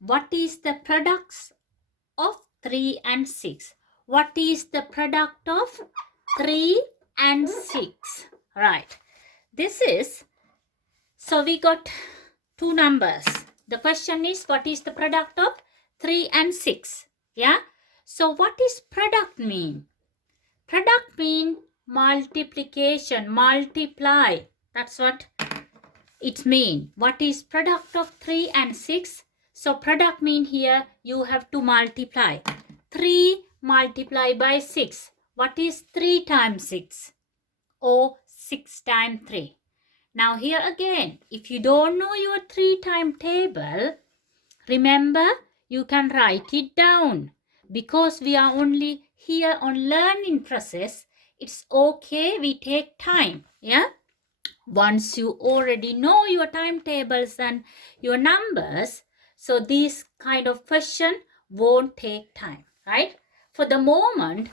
What is the products of 3 and 6? What is the product of 3 and 6? Right. This is, so we got two numbers. The question is, what is the product of 3 and 6? Yeah. So what is product mean? Product mean multiplication, multiply. That's what it mean. What is product of 3 and 6? So product mean here you have to multiply. 3 multiplied by 6. What is 3 times 6? Or 6 times 3. Now here again, if you don't know your 3 time table, remember you can write it down. Because we are only here on learning process, it's okay we take time. Yeah. Once you already know your timetables and your numbers, so this kind of question won't take time, right? For the moment,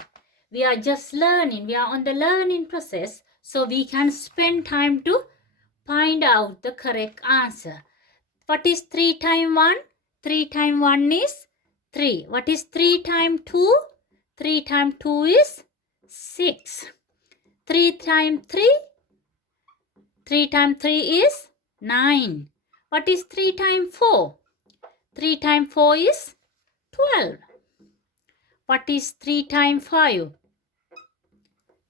we are just learning. We are on the learning process, so we can spend time to find out the correct answer. What is 3 times 1? 3 times 1 is 3. What is 3 times 2? 3 times 2 is 6. 3 times 3? 3 times 3 is 9. What is 3 times 4? 3 times 4 is 12. What is 3 times 5?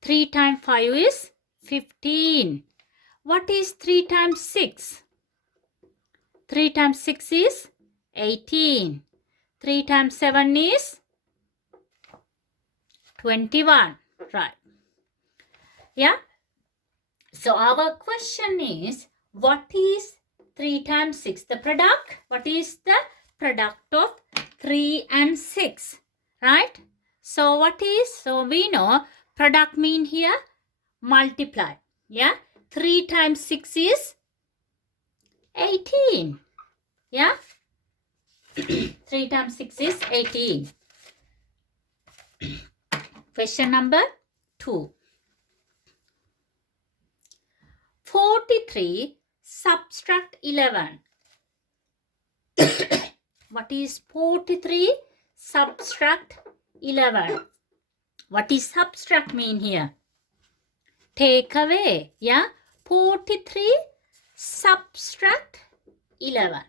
3 times 5 is 15. What is 3 times 6? 3 times 6 is 18. 3 times 7 is 21. Right. Yeah. So our question is, what is 3 times 6? The product. What is the product of 3 and 6? Right? So what is? So we know product mean here multiply. Yeah. 3 times 6 is 18. Yeah. 3 times 6 is 18. Question number 2. 43 subtract 11. What is 43 subtract 11? What is subtract mean here? Take away. Yeah. 43 subtract 11.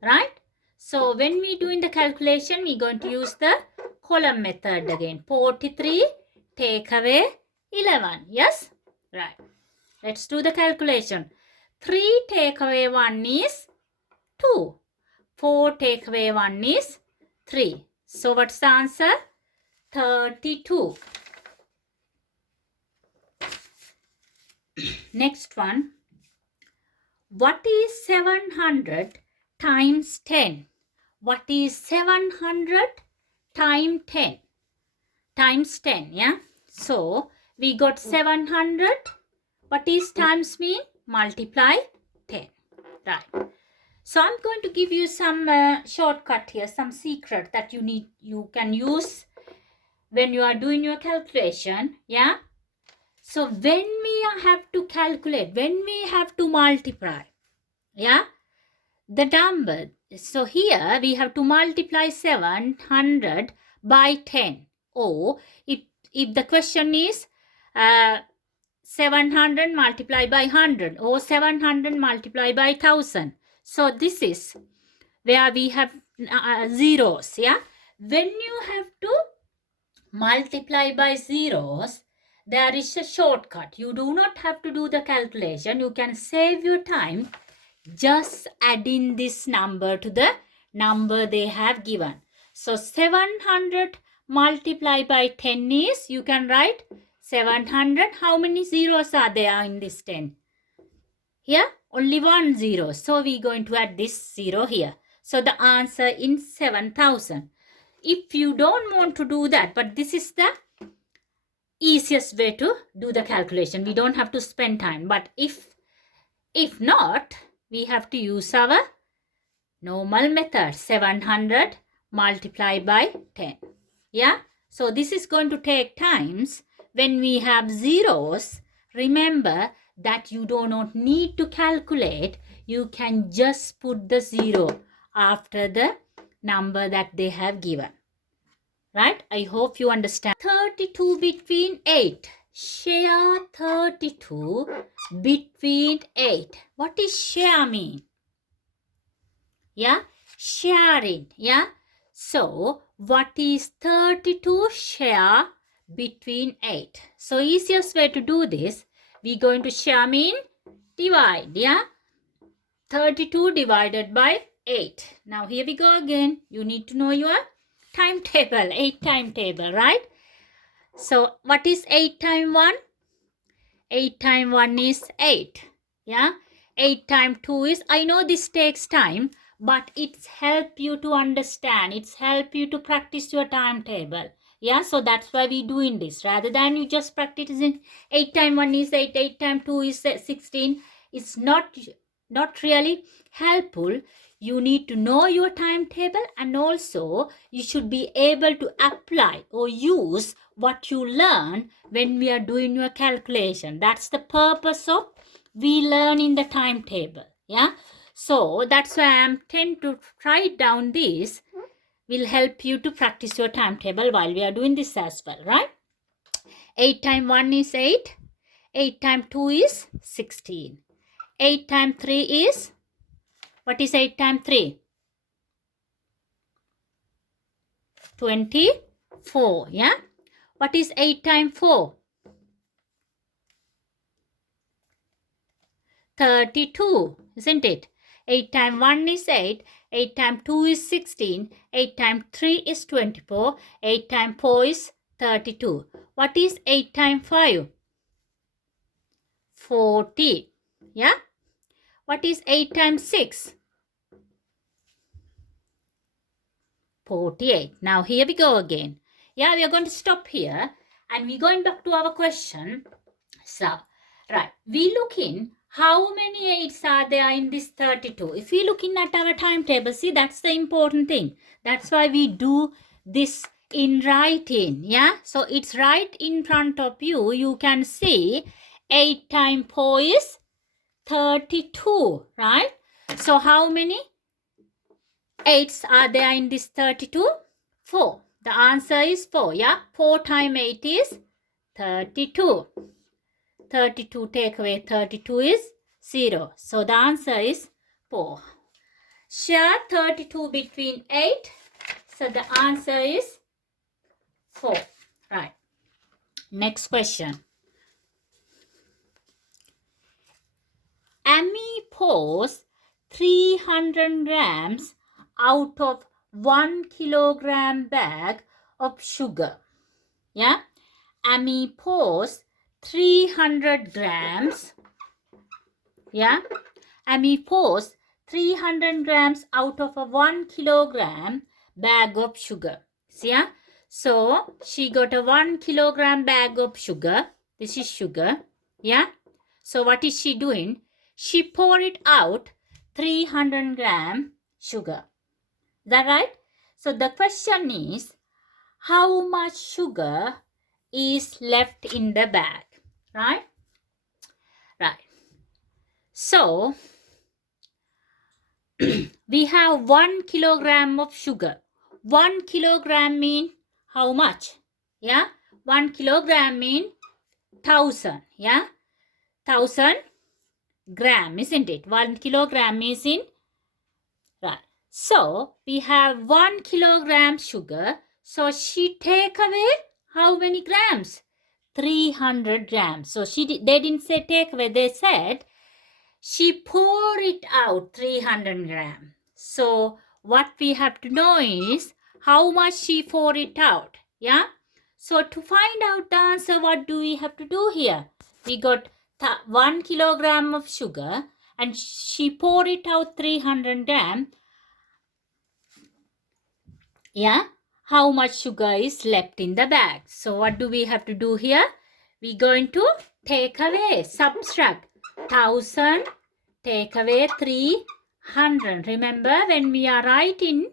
Right? So when we doing the calculation, we're going to use the column method again. 43 take away 11. Yes? Right. Let's do the calculation. 3 take away 1 is 2. 4 take away 1 is 3. So what's the answer? 32. Next one. What is 700 times 10? What is 700 times 10? Times 10, yeah? So we got 700. What is times mean? Multiply 10. Right. So I'm going to give you some shortcut here, some secret that you can use when you are doing your calculation. Yeah. So when we have to calculate, when we have to multiply, yeah, the number. So here we have to multiply 700 by 10. Or if the question is 700 multiplied by 100 or 700 multiplied by 1000. So this is where we have zeros. Yeah. When you have to multiply by zeros, there is a shortcut. You do not have to do the calculation. You can save your time just adding this number to the number they have given. So 700 multiplied by 10 is, you can write 700. How many zeros are there in this 10? Here, only 1 0. So we're going to add this 0 here. So the answer is 7000. If you don't want to do that, but this is the easiest way to do the calculation. We don't have to spend time. But if not, we have to use our normal method. 700 multiplied by 10. Yeah. So this is going to take times. When we have zeros, remember that you do not need to calculate. You can just put the 0 after the number that they have given. Right? I hope you understand. 32 between 8. Share 32 between 8. What is share mean? Yeah? Sharing. Yeah? So, what is 32 share between 8? So, easiest way to do this, we're going to share mean divide. Yeah? 32 divided by 8. Now, here we go again. You need to know your timetable, 8 timetable, right? So, what is 8 times 1? 8 times 1 is 8. Yeah? 8 times 2 is, I know this takes time, but it's help you to understand. It's help you to practice your timetable. Yeah, so that's why we doing this. Rather than you just practicing 8 times 1 is 8, 8 times 2 is 16. It's not really helpful. You need to know your timetable, and also you should be able to apply or use what you learn when we are doing your calculation. That's the purpose of we learn in the timetable. Yeah. So that's why I'm tend to write down this will help you to practice your timetable while we are doing this as well, right? 8 times 1 is 8. 8 times 2 is 16. 8 times 3 is, what is 8 times 3? 24. Yeah. What is 8 times 4? 32, isn't it? 8 times 1 is 8. 8 times 2 is 16. 8 times 3 is 24. 8 times 4 is 32. What is 8 times 5? 40. Yeah? What is 8 times 6? 48. Now here we go again. Yeah, we are going to stop here and we're going back to our question. So, right, we look in how many 8s are there in this 32. If we look in at our timetable, see, that's the important thing. That's why we do this in writing. Yeah, so it's right in front of you. You can see 8 times 4 is 32, right? So how many 8s are there in this 32? 4. The answer is 4. Yeah, 4 times 8 is 32. 32 take away 32 is 0. So the answer is 4. Share 32 between 8. So the answer is 4. Right. Next question. Amy pours 300 grams out of 1 kilogram bag of sugar. Yeah. Amy pours 300 grams. Yeah. Amy pours 300 grams out of a 1 kilogram bag of sugar. See, yeah? So, she got a 1 kilogram bag of sugar. This is sugar. Yeah. So, what is she doing? She poured it out 300 gram sugar. Is that right? So, the question is, how much sugar is left in the bag? Right? Right. So, we have 1 kilogram of sugar. 1 kilogram mean how much? Yeah, 1 kilogram mean 1000. Yeah, 1000 gram, isn't it? 1 kilogram is in, right. So we have 1 kilogram sugar. So she take away how many grams? 300 grams. So they didn't say take away. They said she poured it out 300 grams. So what we have to know is how much she poured it out. Yeah. So to find out the answer, what do we have to do here? We got 1 kilogram of sugar and she poured it out 300 grams. Yeah. How much sugar is left in the bag? So what do we have to do here? We're going to take away, subtract 1000. Take away 300. Remember, when we are writing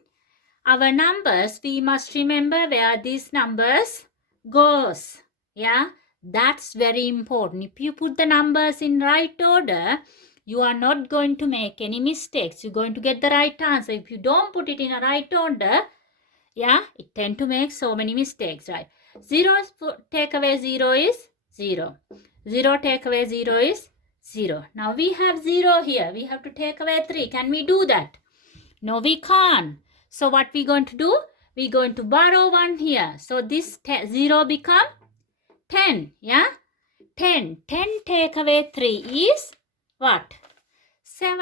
our numbers, we must remember where these numbers goes. Yeah, that's very important. If you put the numbers in right order, you are not going to make any mistakes. You're going to get the right answer. If you don't put it in a right order, yeah, it tend to make so many mistakes, right? 0 take away 0 is 0. 0 take away 0 is 0. Now we have 0 here. We have to take away 3. Can we do that? No, we can't. So what we going to do? We're going to borrow 1 here. So this 0 become 10. Yeah? 10. 10 take away 3 is what? 7.